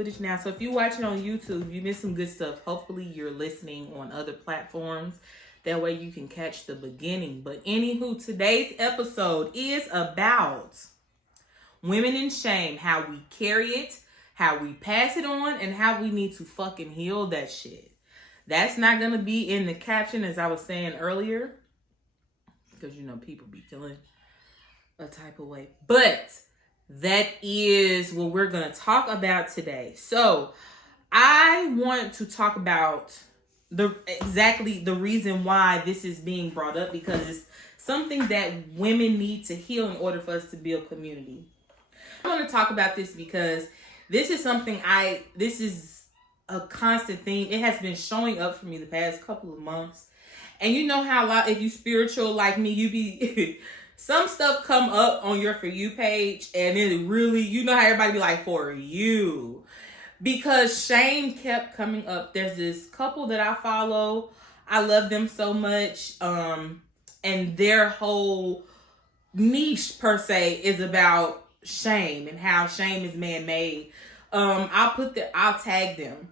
footage now. So if you're watching on YouTube, you missed some good stuff. Hopefully you're listening on other platforms. That way you can catch the beginning. But anywho, today's episode is about women in shame, how we carry it, how we pass it on, and how we need to fucking heal that shit. That's not going to be in the caption, as I was saying earlier, because, you know, people be feeling a type of way. But that is what we're going to talk about today. So I want to talk about exactly the reason why this is being brought up, because it's something that women need to heal in order for us to build community. I want to talk about this because this is something this is a constant theme. It has been showing up for me the past couple of months. And you know how if you spiritual like me, you be some stuff come up on your For You page and it really, you know how everybody be like, for you. Because shame kept coming up. There's this couple that I follow. I love them so much. And their whole niche per se is about shame and how shame is man-made. I'll tag them.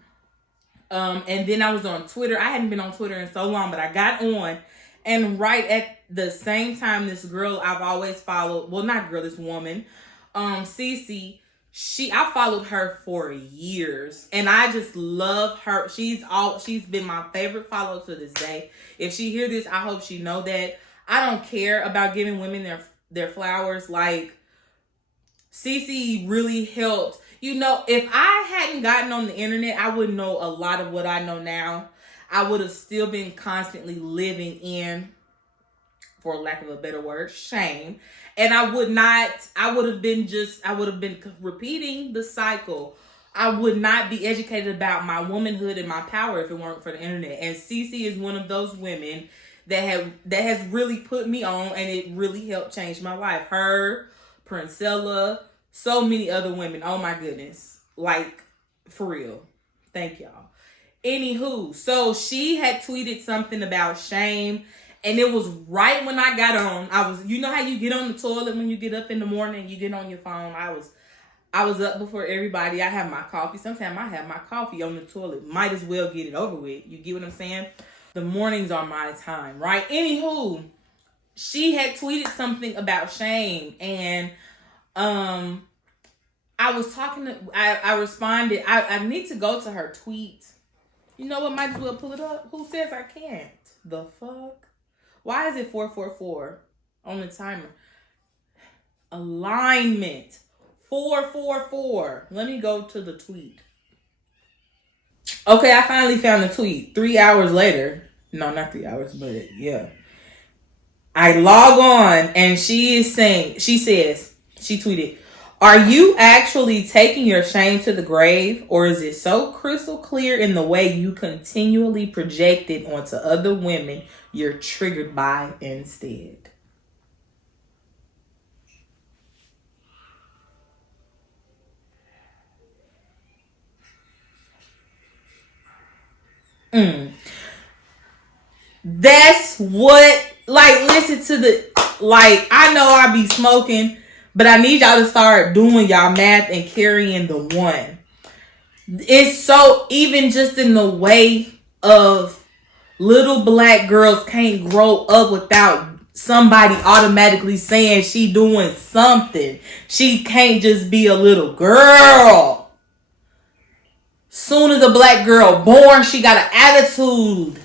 And then I was on Twitter. I hadn't been on Twitter in so long, but I got on. And right at the same time, this girl I've always followed, well, not girl, this woman, Cece, I followed her for years and I just love her. She's been my favorite follower to this day. If she hear this, I hope she know that I don't care about giving women their flowers. Like, Cece really helped. You know, if I hadn't gotten on the internet, I wouldn't know a lot of what I know now. I would have still been constantly living in, for lack of a better word, shame. And I would have been repeating the cycle. I would not be educated about my womanhood and my power if it weren't for the internet. And Cece is one of those women that has really put me on, and it really helped change my life. Her, Princella, so many other women. Oh my goodness. Like, for real. Thank y'all. Anywho, so she had tweeted something about shame. And it was right when I got on. You know how you get on the toilet when you get up in the morning and you get on your phone? I was up before everybody. I have my coffee. Sometimes I have my coffee on the toilet. Might as well get it over with. You get what I'm saying? The mornings are my time, right? Anywho, she had tweeted something about shame. And I was talking I responded. I need to go to her tweet. You know what? Might as well pull it up. Who says I can't? The fuck? Why is it 444 on the timer? Alignment. 444. Let me go to the tweet. Okay, I finally found the tweet. 3 hours later. No, not 3 hours, but yeah. I log on and she tweeted, "Are you actually taking your shame to the grave, or is it so crystal clear in the way you continually project it onto other women you're triggered by instead?" That's what, like, listen to I know I be smoking, but I need y'all to start doing y'all math and carrying the one. It's so, even just in the way of little black girls can't grow up without somebody automatically saying she doing something. She can't just be a little girl. Soon as a black girl born, she got an attitude.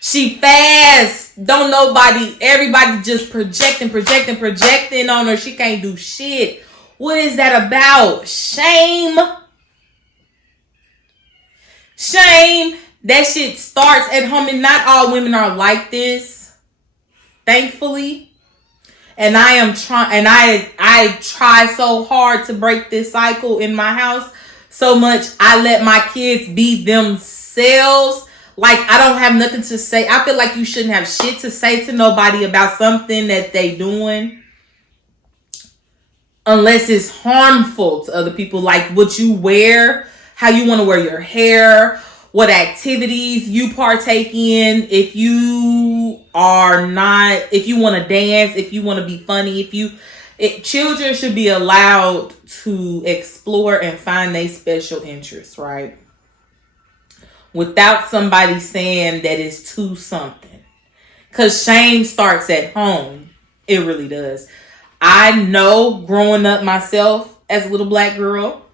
She fast. Everybody just projecting on her. She can't do shit. What is that about? Shame. Shame. That shit starts at home, and not all women are like this, thankfully. And I try so hard to break this cycle in my house. So much I let my kids be themselves. Like, I don't have nothing to say. I feel like you shouldn't have shit to say to nobody about something that they doing, unless it's harmful to other people. Like what you wear, how you want to wear your hair, what activities you partake in. If you want to dance, if you want to be funny, Children should be allowed to explore and find their special interests, right? Without somebody saying that it's too something. Because shame starts at home. It really does. I know growing up myself as a little black girl.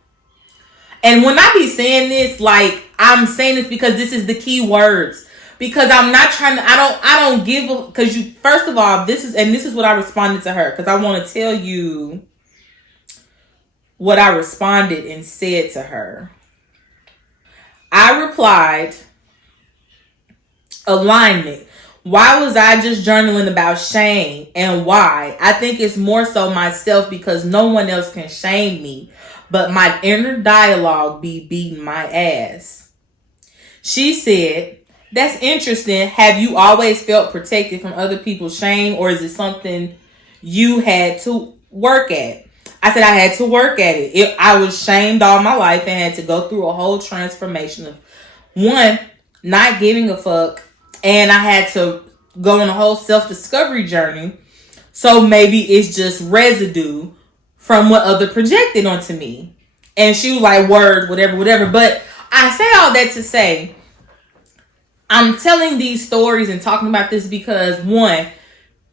And when I be saying this, like, I'm saying this because this is the key words. Because I'm not trying to, I don't give a, because you, first of all, this is what I responded to her. Because I want to tell you what I responded and said to her. I replied, alignment. Why was I just journaling about shame and why? I think it's more so myself because no one else can shame me, but my inner dialogue be beating my ass. She said, that's interesting. Have you always felt protected from other people's shame, or is it something you had to work at? I said I had to work at it. I was shamed all my life and had to go through a whole transformation of, one, not giving a fuck, and I had to go on a whole self-discovery journey. So maybe it's just residue from what other projected onto me. And she was like, word, whatever. But I say all that to say, I'm telling these stories and talking about this because, one,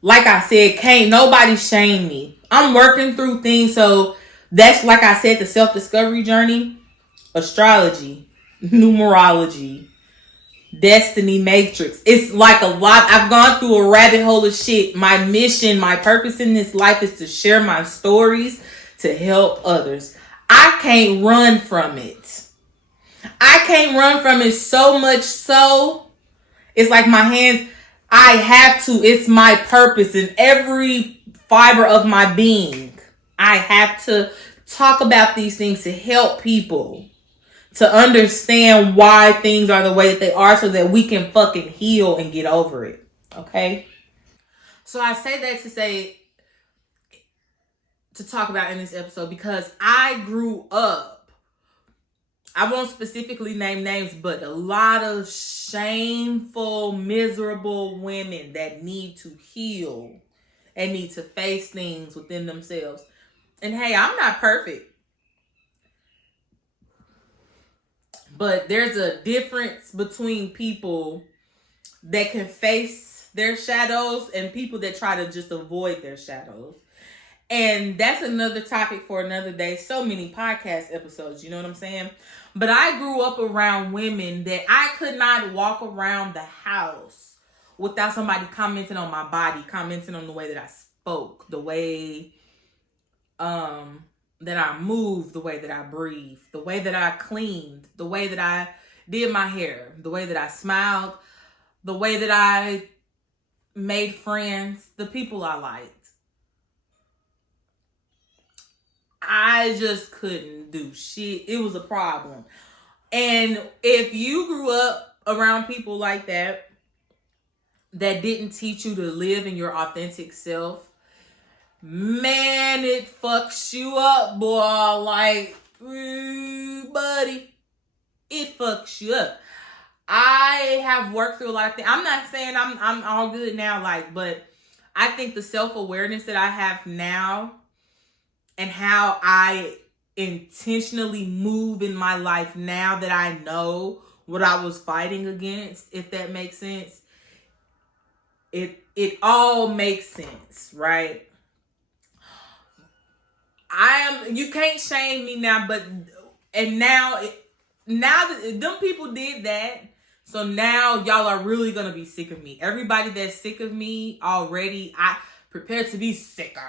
like I said, can't nobody shame me. I'm working through things. So that's, like I said, the self-discovery journey, astrology, numerology, destiny matrix. It's like a lot. I've gone through a rabbit hole of shit. My mission, my purpose in this life is to share my stories to help others. I can't run from it. I can't run from it so much so. It's like my hands, I have to. It's my purpose in every fiber of my being. I have to talk about these things to help people to understand why things are the way that they are so that we can fucking heal and get over it. Okay? So I say that to talk about in this episode because I grew up, I won't specifically name names, but a lot of shameful, miserable women that need to heal and need to face things within themselves. And hey, I'm not perfect. But there's a difference between people that can face their shadows and people that try to just avoid their shadows. And that's another topic for another day. So many podcast episodes, you know what I'm saying? But I grew up around women that I could not walk around the house without somebody commenting on my body, commenting on the way that I spoke, the way that I moved, the way that I breathed, the way that I cleaned, the way that I did my hair, the way that I smiled, the way that I made friends, the people I liked. I just couldn't do shit. It was a problem. And if you grew up around people like that didn't teach you to live in your authentic self, man, it fucks you up, boy. Like, buddy, it fucks you up. I have worked through a lot of things. I'm not saying I'm all good now, like, but I think the self-awareness that I have now and how I intentionally move in my life now that I know what I was fighting against, if that makes sense, it all makes sense, right? You can't shame me now, and now that them people did that, so now y'all are really gonna be sick of me. Everybody that's sick of me already, I prepare to be sicker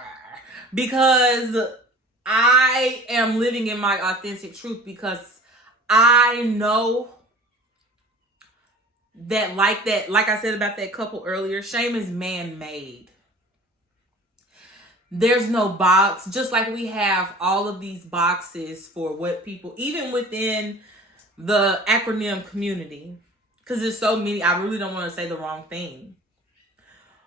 because I am living in my authentic truth, because I know that, like I said about that couple earlier, shame is man-made. There's no box, just like we have all of these boxes for what people, even within the acronym community, because there's so many, I really don't want to say the wrong thing.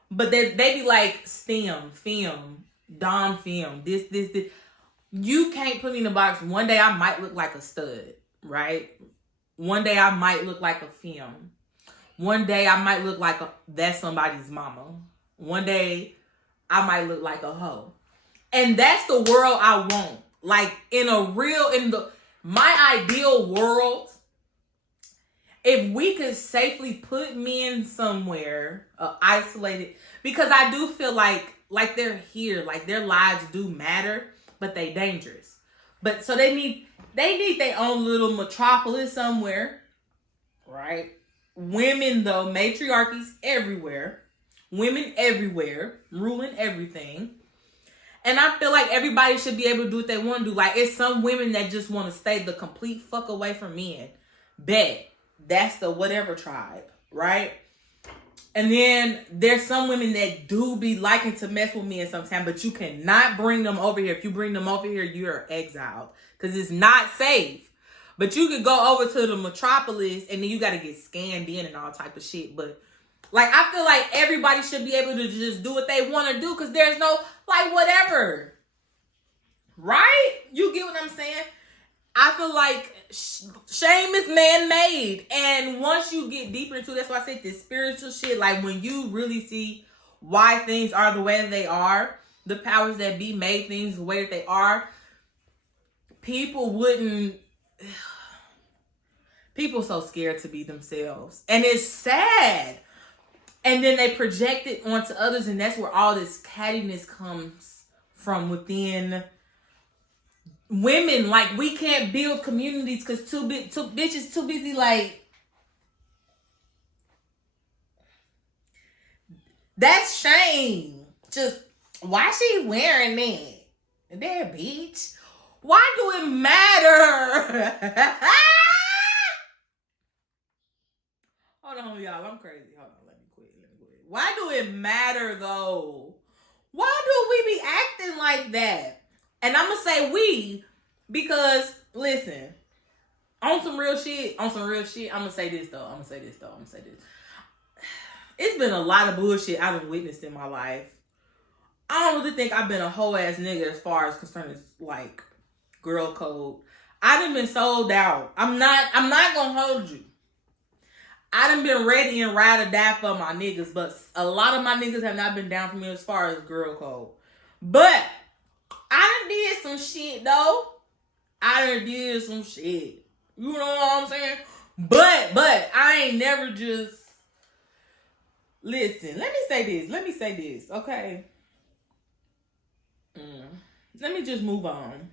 But they be like STEM, FEM, Dom FEM, this. You can't put me in a box. One day I might look like a stud, right? One day I might look like a FEM. One day I might look like that's somebody's mama. One day I might look like a hoe. And that's the world I want. Like my ideal world, if we could safely put men somewhere isolated, because I do feel like they're here, like their lives do matter, but they dangerous. But so they need their own little metropolis somewhere, right? Women though, matriarchies everywhere, women everywhere, ruling everything. And I feel like everybody should be able to do what they want to do. Like, it's some women that just want to stay the complete fuck away from men. Bet. That's the whatever tribe, right? And then there's some women that do be liking to mess with men sometimes, but you cannot bring them over here. If you bring them over here, you're exiled. Because it's not safe. But you could go over to the metropolis and then you got to get scanned in and all type of shit. But like, I feel like everybody should be able to just do what they want to do because there's no, like, whatever. Right? You get what I'm saying? I feel like shame is man-made. And once you get deeper into, that's why I said this spiritual shit, like when you really see why things are the way that they are, the powers that be made things the way that they are, people so scared to be themselves. And it's sad. And then they project it onto others, and that's where all this cattiness comes from within women. Like, we can't build communities because two bitches too busy, like, that's shame. Just, why she wearing that? That bitch. Why do it matter? Hold on, y'all. I'm crazy. Hold on. Let me quit. Why do it matter, though? Why do we be acting like that? And I'm going to say we, because, listen, on some real shit, I'm going to say this, though. It's been a lot of bullshit I've been witnessed in my life. I don't really think I've been a whole ass nigga as far as concerning, like, girl code. I done been sold out. I'm not going to hold you. I done been ready and ride or die for my niggas, but a lot of my niggas have not been down for me as far as girl code. But I done did some shit, though. You know what I'm saying? But I ain't never just... Listen, let me say this, okay? Let me just move on.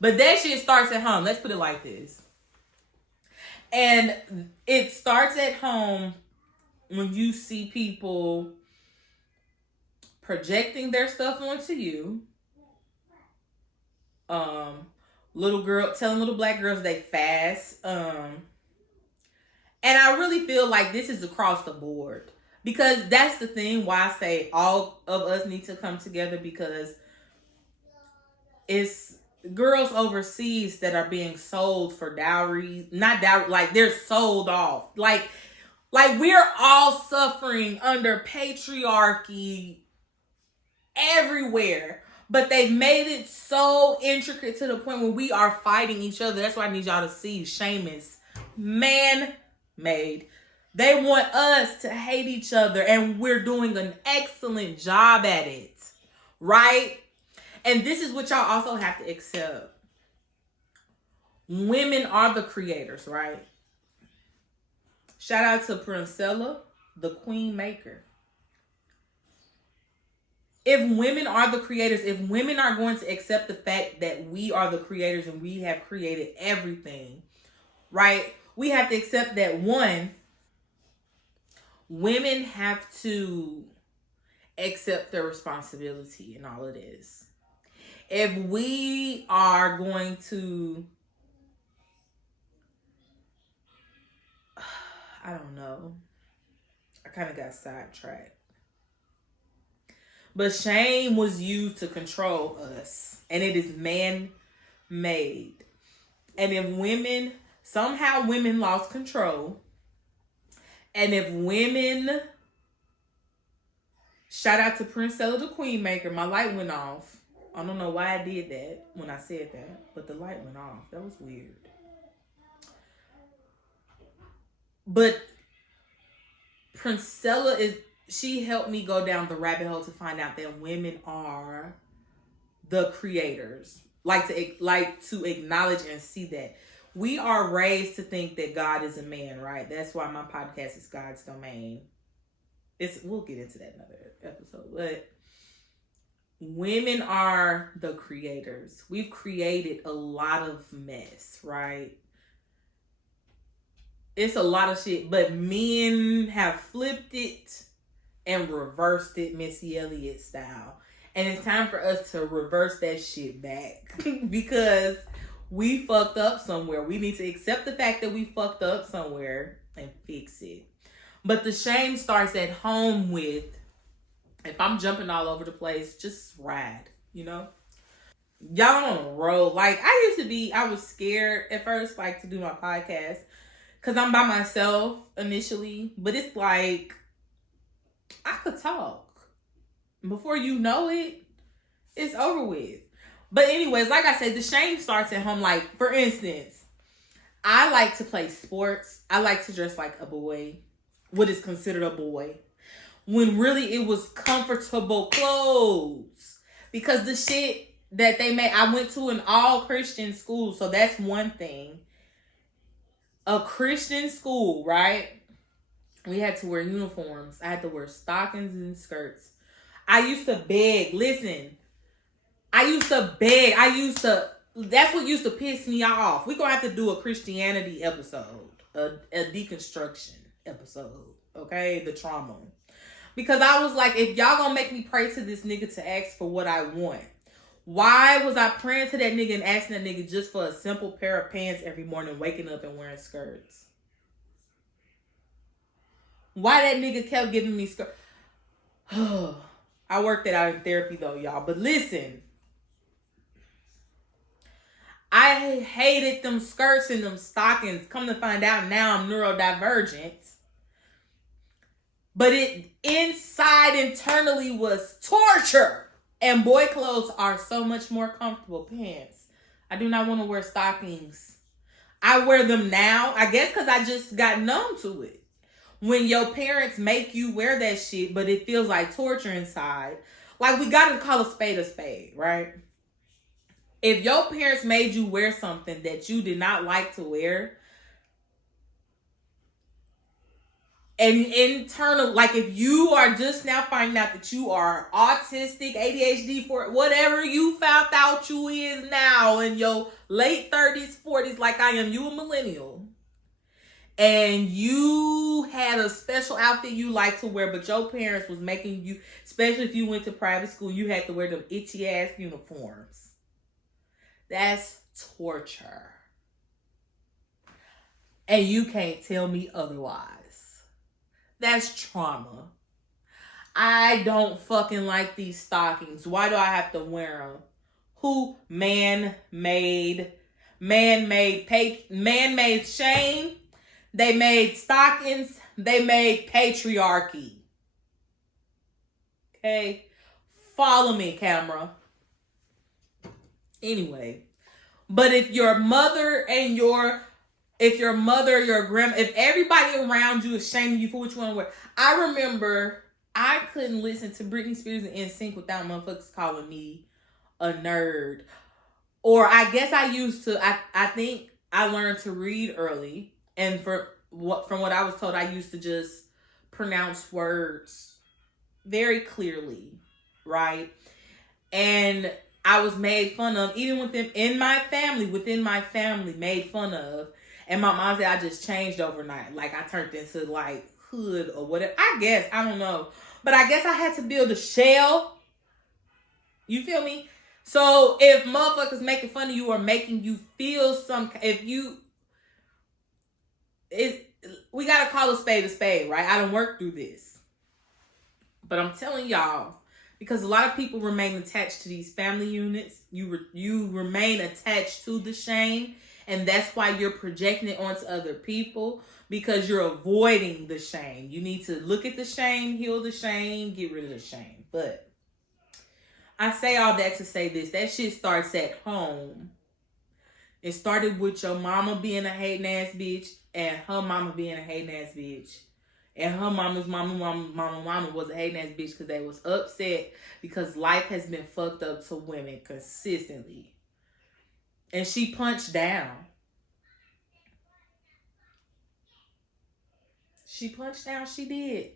But that shit starts at home. Let's put it like this. And it starts at home when you see people projecting their stuff onto you. Telling little black girls they fast. And I really feel like this is across the board. Because that's the thing why I say all of us need to come together, because it's girls overseas that are being sold for dowry, not dowry, like they're sold off. Like we're all suffering under patriarchy everywhere, but they've made it so intricate to the point where we are fighting each other. That's why I need y'all to see shame is man-made. They want us to hate each other, and we're doing an excellent job at it, right? And this is what y'all also have to accept. Women are the creators, right? Shout out to Princella, the queen maker. If women are the creators, if women are going to accept the fact that we are the creators and we have created everything, right? We have to accept that, one, women have to accept their responsibility in all of this. If we are going to, I don't know. I kind of got sidetracked. But shame was used to control us. And it is man-made. And if somehow women lost control. And if women, shout out to Princella the Queen Maker, my light went off. I don't know why I did that when I said that, but the light went off. That was weird. But Princella she helped me go down the rabbit hole to find out that women are the creators. Like to acknowledge and see that we are raised to think that God is a man, right? That's why my podcast is God's Domain. We'll get into that another episode, but women are the creators. We've created a lot of mess, right? It's a lot of shit, but men have flipped it and reversed it Missy Elliott style. And it's time for us to reverse that shit back because we fucked up somewhere. We need to accept the fact that we fucked up somewhere and fix it. But the shame starts at home with, if I'm jumping all over the place, just ride, you know? Y'all on a roll. Like, I was scared at first, like, to do my podcast because I'm by myself initially. But it's like, I could talk. Before you know it, it's over with. But anyways, like I said, the shame starts at home. Like, for instance, I like to play sports. I like to dress like a boy. What is considered a boy. When really it was comfortable clothes. Because the shit that they made, I went to an all Christian school. So that's one thing. A Christian school, right? We had to wear uniforms. I had to wear stockings and skirts. I used to beg. Listen, that's what used to piss me off. We're going to have to do a Christianity episode, a deconstruction episode, okay? The trauma. Because I was like, if y'all going to make me pray to this nigga to ask for what I want, why was I praying to that nigga and asking that nigga just for a simple pair of pants every morning, waking up and wearing skirts? Why that nigga kept giving me skirts? I worked that out in therapy though, y'all. But listen, I hated them skirts and them stockings. Come to find out now I'm neurodivergent. But it internally was torture. And boy clothes are so much more comfortable. Pants. I do not want to wear stockings. I wear them now. I guess because I just got numb to it. When your parents make you wear that shit, but it feels like torture inside. Like, we got to call a spade, right? If your parents made you wear something that you did not like to wear, and internal, like if you are just now finding out that you are autistic, ADHD, for whatever you found out you is now in your late 30s, 40s, like I am, you a millennial. And you had a special outfit you like to wear, but your parents was making you, especially if you went to private school, you had to wear them itchy ass uniforms. That's torture. And you can't tell me otherwise. That's trauma. I don't fucking like these stockings. Why do I have to wear them? Who man-made shame? They made stockings. They made patriarchy. Okay? Follow me, camera. Anyway. But if your mother, your grandma, if everybody around you is shaming you for what you want to wear. I remember I couldn't listen to Britney Spears and NSYNC without motherfuckers calling me a nerd. Or I guess I used to, I think I learned to read early. And from what I was told, I used to just pronounce words very clearly, right? And I was made fun of, even within my family, made fun of. And my mom said I just changed overnight. Like I turned into like hood or whatever. I guess, I don't know. But I guess I had to build a shell. You feel me? So if motherfuckers making fun of you or making you feel we gotta call a spade, right? I done worked through this. But I'm telling y'all, because a lot of people remain attached to these family units, you remain attached to the shame, and that's why you're projecting it onto other people, because you're avoiding the shame. You need to look at the shame, heal the shame, get rid of the shame. But I say all that to say this. That shit starts at home. It started with your mama being a hating ass bitch and her mama being a hating ass bitch. And her mama was a hating ass bitch because they was upset because life has been fucked up to women consistently. And she punched down. She punched down, she did.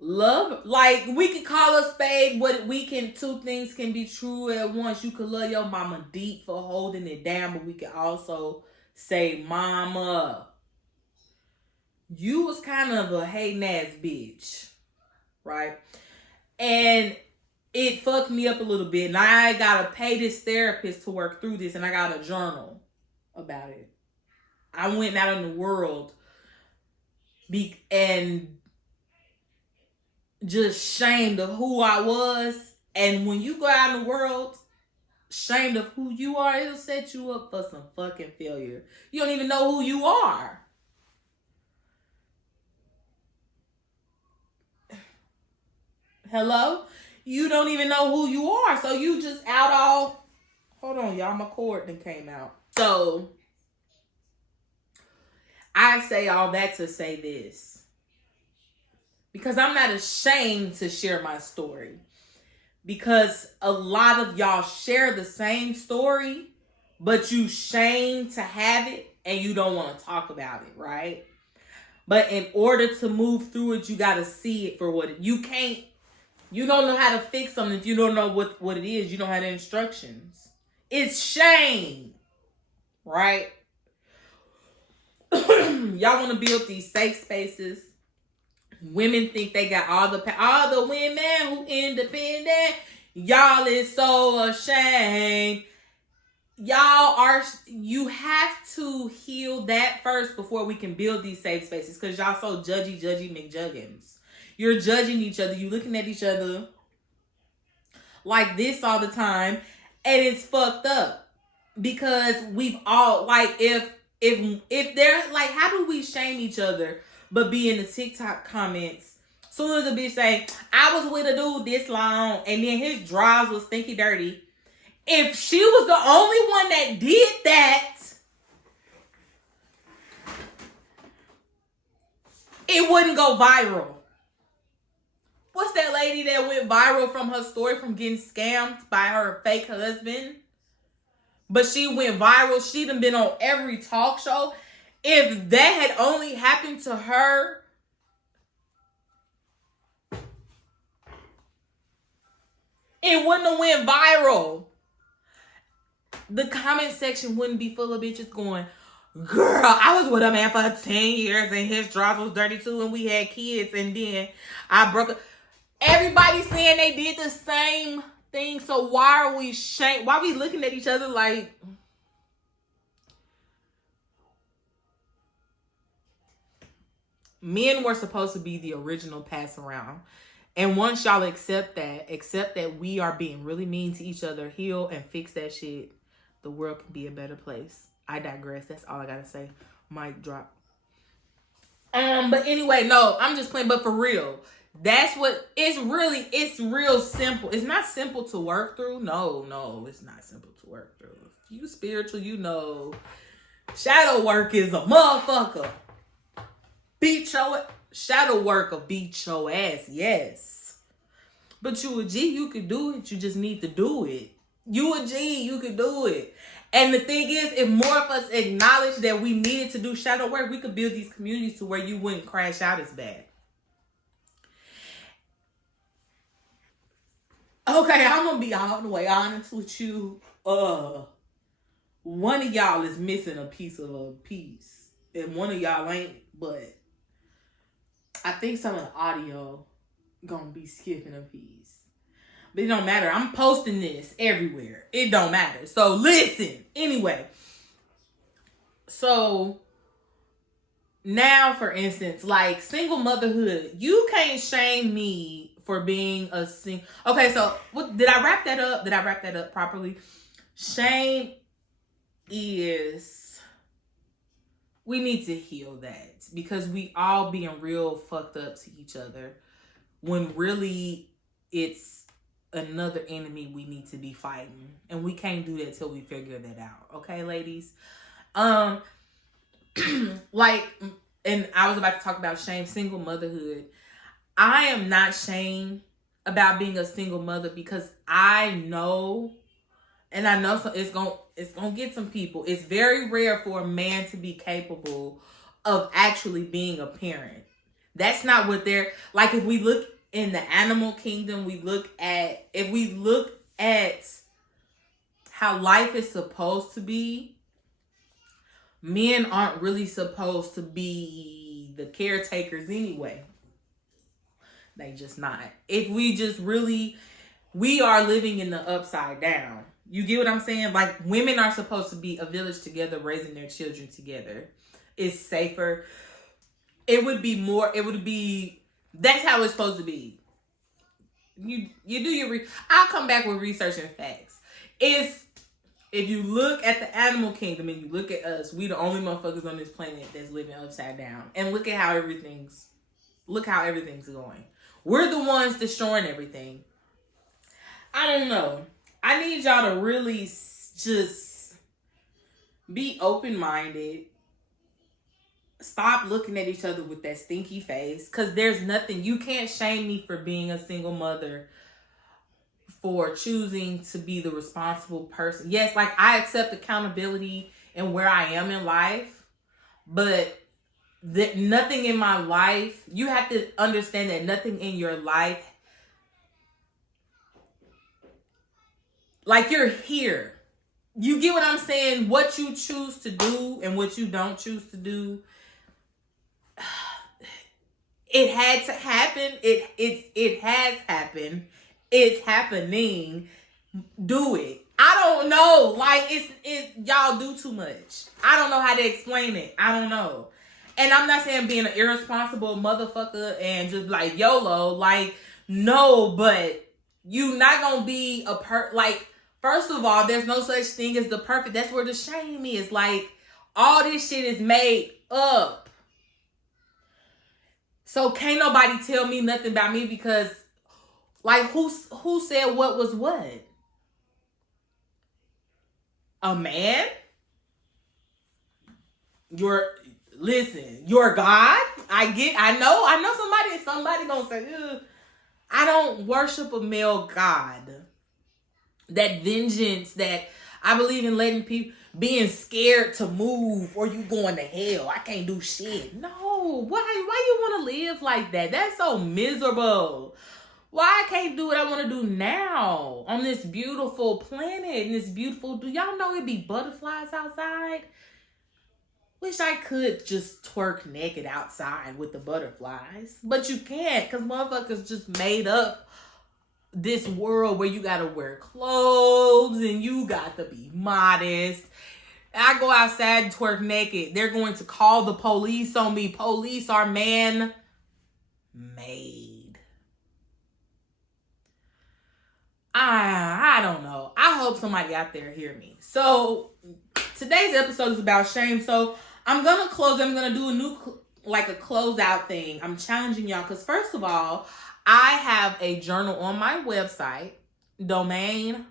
Love, like, we could call a spade what we can, two things can be true at once. You could love your mama deep for holding it down, but we could also say, mama, you was kind of a hating ass bitch, right? And it fucked me up a little bit. And I gotta pay this therapist to work through this, and I got a journal about it. I went out in the world and just shamed of who I was. And when you go out in the world shamed of who you are, it'll set you up for some fucking failure. You don't even know who you are. Hello? You don't even know who you are. So you just out all... Hold on, y'all. My cord then came out. So I say all that to say this. Because I'm not ashamed to share my story. Because a lot of y'all share the same story, but you shame to have it and you don't want to talk about it, right? But in order to move through it, you got to see it for what you can't. You don't know how to fix something if you don't know what it is. You don't have the instructions. It's shame, right? Y'all want to build these safe spaces. Women think they got all the women who independent. Y'all is so ashamed. You have to heal that first before we can build these safe spaces. Because y'all so judgy McJuggins. You're judging each other. You're looking at each other like this all the time. And it's fucked up. Because we've all, like, if they're, like, how do we shame each other but be in the TikTok comments? Soon as a bitch say, I was with a dude this long, and then his drawers was stinky dirty. If she was the only one that did that, it wouldn't go viral. What's that lady that went viral from her story from getting scammed by her fake husband? But she went viral. She done been on every talk show. If that had only happened to her, it wouldn't have went viral. The comment section wouldn't be full of bitches going, girl, I was with a man for 10 years and his drawers was dirty too and we had kids and then I broke up. Everybody saying they did the same thing. So why are we why are we looking at each other like... Men were supposed to be the original pass around. And once y'all accept that we are being really mean to each other, heal and fix that shit, the world can be a better place. I digress. That's all I gotta say. Mic drop. But anyway, no, I'm just playing, but for real. That's what it's real simple. It's not simple to work through. No, it's not simple to work through. If you spiritual, you know shadow work is a motherfucker. Shadow work will beat your ass, yes. But you a G, you can do it. You just need to do it. You a G, you can do it. And the thing is, if more of us acknowledge that we needed to do shadow work, we could build these communities to where you wouldn't crash out as bad. Okay, I'm gonna be all the way honest with you. One of y'all is missing a piece of a piece. And one of y'all ain't, but I think some of the audio gonna be skipping a piece. But it don't matter. I'm posting this everywhere. It don't matter. So listen. Anyway. So now, for instance, like single motherhood, you can't shame me for being a single. Okay, so did I wrap that up? Did I wrap that up properly? Shame is, we need to heal that because we all being real fucked up to each other when really it's another enemy we need to be fighting, and we can't do that till we figure that out. Okay, ladies. Like and I was about to talk about shame, single motherhood. I am not shamed about being a single mother because I know, and I know so it's gonna get some people. It's very rare for a man to be capable of actually being a parent. That's not what they're like. If we look in the animal kingdom, if we look at how life is supposed to be, men aren't really supposed to be the caretakers anyway. They just not. If we just really, we are living in the upside down. You get what I'm saying? Like, women are supposed to be a village together, raising their children together. It's safer. That's how it's supposed to be. You do your, I'll come back with research and facts. If you look at the animal kingdom and you look at us, we the only motherfuckers on this planet that's living upside down. And look how everything's going. We're the ones destroying everything. I don't know. I need y'all to really just be open-minded. Stop looking at each other with that stinky face. Because there's nothing. You can't shame me for being a single mother, for choosing to be the responsible person. Yes, like, I accept accountability and where I am in life. But nothing in my life, you have to understand that nothing in your life, like, you're here. You get what I'm saying? What you choose to do and what you don't choose to do, it had to happen. It has happened. It's happening. Do it. I don't know. Like, it's y'all do too much. I don't know how to explain it. I don't know. And I'm not saying being an irresponsible motherfucker and just like YOLO. Like, no, but you not gonna be like, first of all, there's no such thing as the perfect. That's where the shame is. Like, all this shit is made up. So can't nobody tell me nothing about me because, like, who said what was what? A man? Your God? I know somebody gonna say, ugh. I don't worship a male God. That vengeance, that I believe in letting people, being scared to move or you going to hell. I can't do shit. No, why you want to live like that? That's so miserable. Why I can't do what I want to do now on this beautiful planet and this beautiful, do y'all know it be butterflies outside? Wish I could just twerk naked outside with the butterflies. But you can't, because motherfuckers just made up this world where you gotta wear clothes and you got to be modest. I go outside and twerk naked, they're going to call the police on me. Police are man-made. I don't know. I hope somebody out there hear me. So today's episode is about shame. So I'm gonna close. I'm gonna do a closeout thing. I'm challenging y'all because, first of all, I have a journal on my website, domain.com.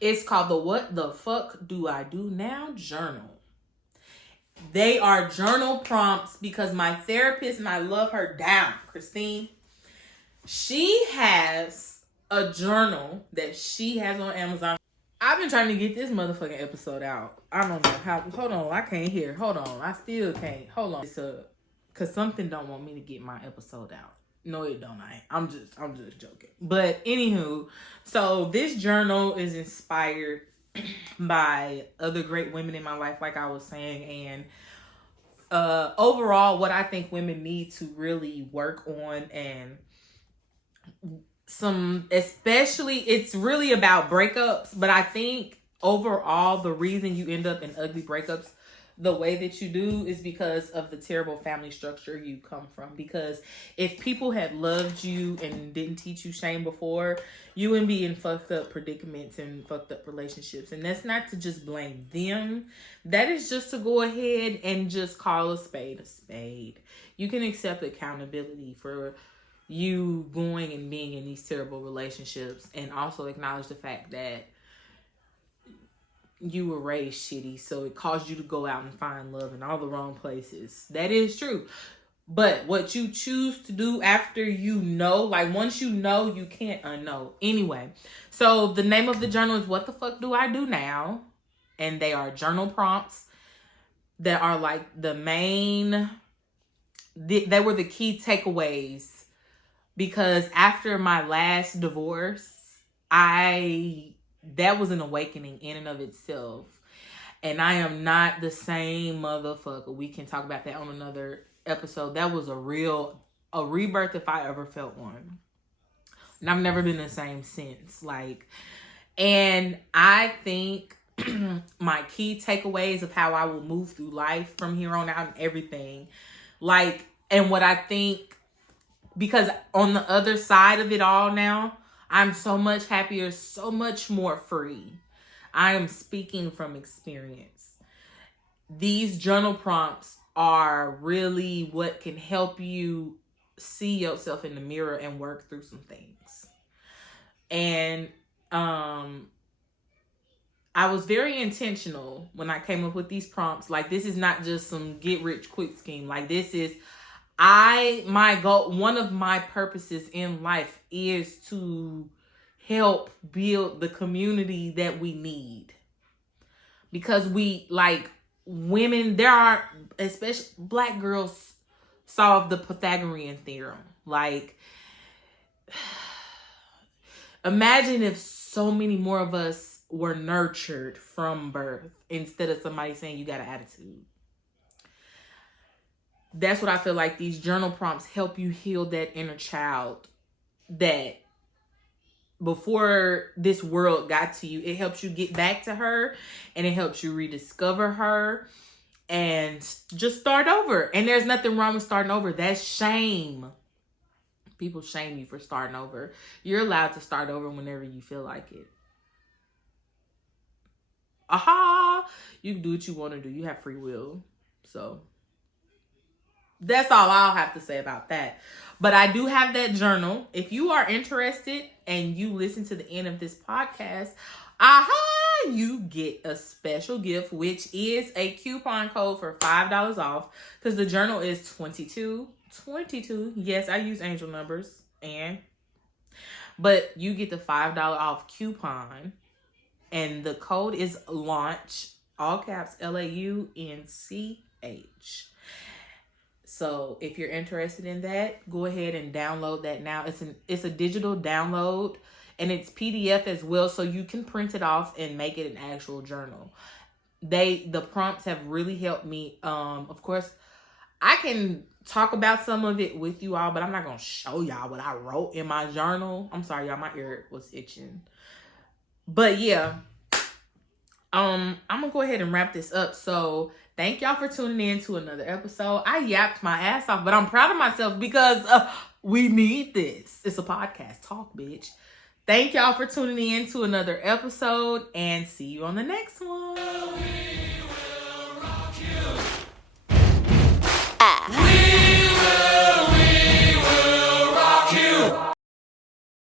It's called the What the Fuck Do I Do Now Journal. They are journal prompts because my therapist, and I love her down, Christine, she has a journal that she has on Amazon. I've been trying to get this motherfucking episode out. I don't know how. Hold on. I can't hear. Hold on. I still can't. Hold on. It's because something don't want me to get my episode out. No, it don't. I'm just joking. But anywho, so this journal is inspired by other great women in my life, like I was saying, and overall, what I think women need to really work on, and especially, it's really about breakups, but I think overall the reason you end up in ugly breakups the way that you do is because of the terrible family structure you come from. Because if people had loved you and didn't teach you shame before, you wouldn't be in fucked up predicaments and fucked up relationships. And that's not to just blame them. That is just to go ahead and just call a spade a spade. You can accept accountability for you going and being in these terrible relationships, and also acknowledge the fact that you were raised shitty, so it caused you to go out and find love in all the wrong places. That is true. But what you choose to do after you know, like once you know, you can't unknow. Anyway, so the name of the journal is What the Fuck Do I Do Now? And they are journal prompts that are like the main, they were the key takeaways. Because after my last divorce, that was an awakening in and of itself. And I am not the same motherfucker. We can talk about that on another episode. That was a rebirth if I ever felt one. And I've never been the same since. And I think my key takeaways of how I will move through life from here on out and everything. And what I think, because on the other side of it all now, I'm so much happier, so much more free. I am speaking from experience. These journal prompts are really what can help you see yourself in the mirror and work through some things. And I was very intentional when I came up with these prompts. This is not just some get rich quick scheme. This is my goal. One of my purposes in life is to help build the community that we need. Because women, there are, especially Black girls, solve the Pythagorean theorem. Imagine if so many more of us were nurtured from birth instead of somebody saying you got an attitude. That's what I feel like these journal prompts help you heal that inner child that before this world got to you. It helps you get back to her, and it helps you rediscover her and just start over. And there's nothing wrong with starting over. That's shame. People shame you for starting over. You're allowed to start over whenever you feel like it. Aha! You can do what you want to do. You have free will. So that's all I'll have to say about that. But I do have that journal. If you are interested and you listen to the end of this podcast, you get a special gift, which is a coupon code for $5 off, because the journal is 22. Yes, I use angel numbers, but you get the $5 off coupon, and the code is launch, all caps, LAUNCH. So if you're interested in that, go ahead and download that now. It's a digital download, and it's PDF as well, so you can print it off and make it an actual journal. The prompts have really helped me. Of course, I can talk about some of it with you all, but I'm not gonna show y'all what I wrote in my journal. I'm sorry, y'all, my ear was itching. But yeah, I'm gonna go ahead and wrap this up. So thank y'all for tuning in to another episode. I yapped my ass off, but I'm proud of myself because we need this. It's a podcast. Talk, bitch. Thank y'all for tuning in to another episode, and see you on the next one. We will rock you.